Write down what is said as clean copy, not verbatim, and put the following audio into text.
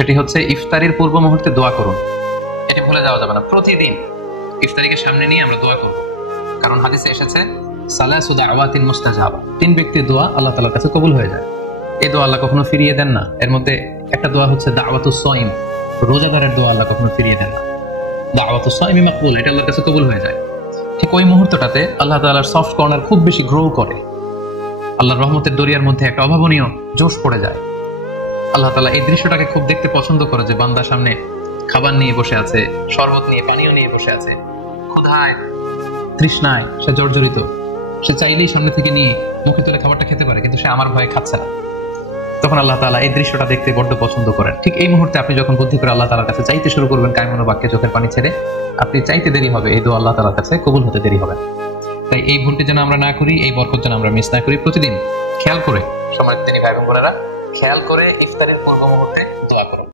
সেটি হচ্ছে ইফতারির পূর্ব মুহূর্তে দোয়া করুন। এটা ভুলে যাওয়া যাবে না। প্রতিদিন ইফতারিকে সামনে নিয়ে আমরা দোয়া করব, কারণ হাদিসে এসেছে সালাসু দাওয়াতিন মুস্তাজাবা, 3 ব্যক্তির দোয়া আল্লাহ তাআলার কাছে কবুল হয়ে যায়। এই দোয়া আল্লাহ কখনো ফিরিয়ে দেন না। এর মধ্যে একটা দোয়া হচ্ছে দাওয়াতুস সাইম, রোজাদারের দোয়া আল্লাহ কখনো ফিরিয়ে দেন না। দাওয়াতুস সাইমি মাকবুল, এটা আল্লাহর কাছে কবুল হয়ে যায়। ঠিক ওই মুহূর্তটাতে আল্লাহ তাআলার সফট কর্নার খুব বেশি গ্রো করে, আল্লাহর রহমতের দরিয়ার মধ্যে একটা অভাবনীয় জোশ পড়ে যায়। আল্লাহ তাআলা এই দৃশ্যটাকে খুব দেখতে পছন্দ করে যে বান্দার সামনে খাবার নিয়ে বসে আছে, শরবত নিয়ে, পানীয় নিয়ে বসে আছে, ক্ষুধায় তৃষ্ণায় সে জর্জরিত, সে চাইলেই সামনে থেকে নিয়ে মুখে তুলে খাবারটা খেতে পারে, কিন্তু সে আমার ভয়ে খাচ্ছে না। তখন আল্লাহ তাআলা এই দৃশ্যটা দেখতে বড্ড পছন্দ করেন। ঠিক এই মুহূর্তে আপনি যখন বুদ্ধি করে আল্লাহ তাআলার কাছে চাইতে শুরু করবেন, কায়মনো বাক্যে চোখের পানি ছেড়ে, আপনি চাইতে দেরি হবে, এই দোয়া আল্লাহ তাআলার কাছে কবুল হতে দেরি হবে। তাই এই ভুলটি যেন আমরা না করি, এই বরকত যেন আমরা মিস না করি। প্রতিদিন খেয়াল করে, সম্মানিত দিনী ভাই বোনেরা, খেয়াল করে ইফতারের পূর্ব মুহূর্তে দোয়া করুন।